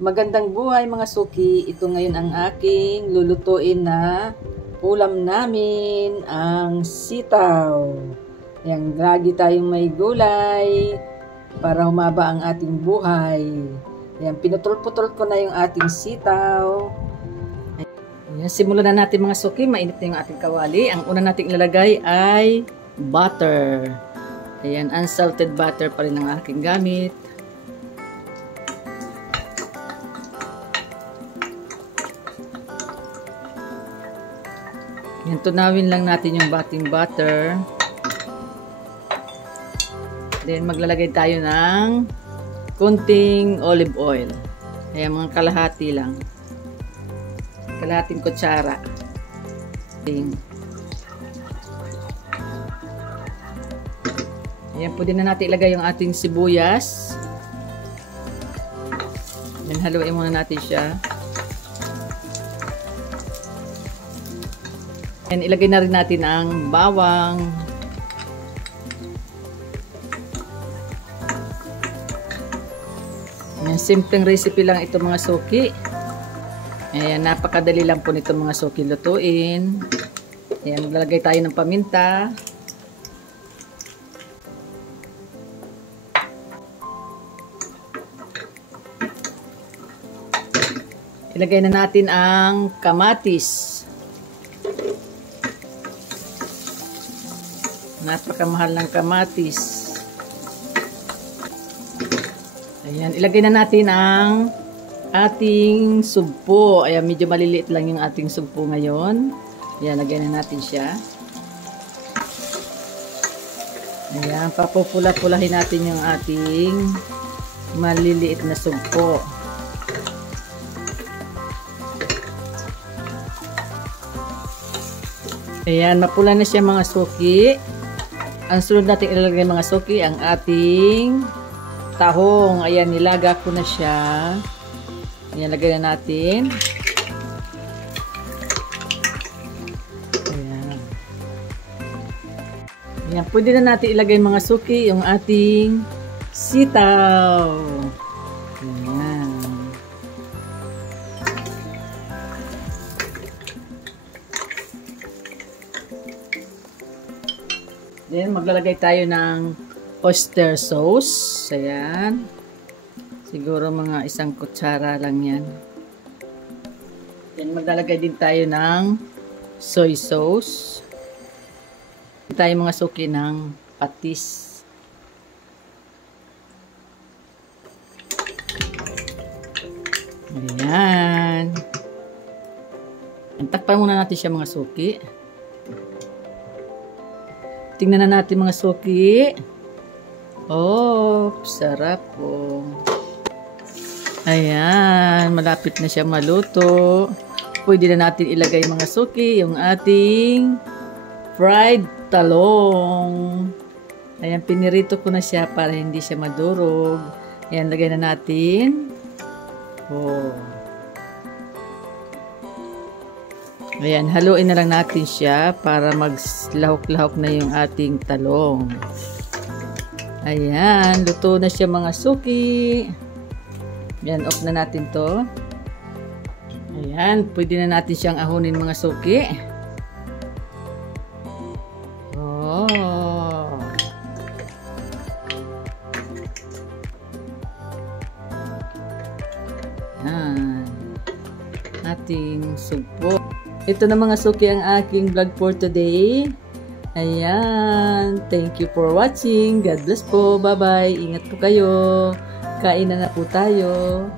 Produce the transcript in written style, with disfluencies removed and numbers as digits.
Magandang buhay mga suki. Ito ngayon ang aking lulutuin na ulam namin, ang sitaw. Yan, lagi tayong may gulay para humaba ang ating buhay. Yan, pinutol-putol ko na yung ating sitaw. Yan, simulan na natin mga suki. Mainit na yung ating kawali. Ang una nating ilalagay ay butter. Ayan, unsalted butter pa rin ang aking gamit. Yan, tunawin lang natin yung bating butter. Then, maglalagay tayo ng kunting olive oil. Ayan, mga kalahati lang. Kalahating kutsara. Ayan, pwede na natin ilagay yung ating sibuyas. Then, haluin muna natin siya. And ilagay na rin natin ang bawang. Ayan, simpleng recipe lang ito mga suki. Ayan, napakadali lang po nito mga suki lutuin. Ayan, lalagay tayo ng paminta. Ilagay na natin ang kamatis. Napakamahal ng kamatis. Ayan, ilagay na natin ang ating sugpo. Ayan, medyo maliliit lang yung ating sugpo ngayon. Ayan, lagay na natin siya. Ayan, papupula-pulahin natin yung ating maliliit na sugpo. Ayan, mapula na siya mga suki. Ang sunod natin ilalagay mga suki, ang ating tahong. Ayan, nilaga ko na siya. Ayan, lagay na natin. Ayan. Ayan, pwede na natin ilagay mga suki yung ating sitaw. Ayan. Then, maglalagay tayo ng oyster sauce. Ayan. Siguro mga isang kutsara lang yan. Then, maglalagay din tayo ng soy sauce. Tayo mga suki ng patis. Ayan. Takpan muna natin siya mga suki. Tingnan na natin mga suki. Oh, sarap po. Ayan, malapit na siya maluto. Pwede na natin ilagay mga suki yung ating fried talong. Ayan, pinirito ko na siya para hindi siya madurog. Ayan, lagay na natin. Oh. Ayan, haluin na lang natin siya para maglahok-lahok na yung ating talong. Ayan, luto na siya mga suki. Ayan, off na natin to. Ayan, pwede na natin siyang ahunin mga suki. Oh. Ayan. Ating sugpo. Ito na mga suki ang aking vlog for today. Ayan. Thank you for watching. God bless po. Bye-bye. Ingat po kayo. Kain na po tayo.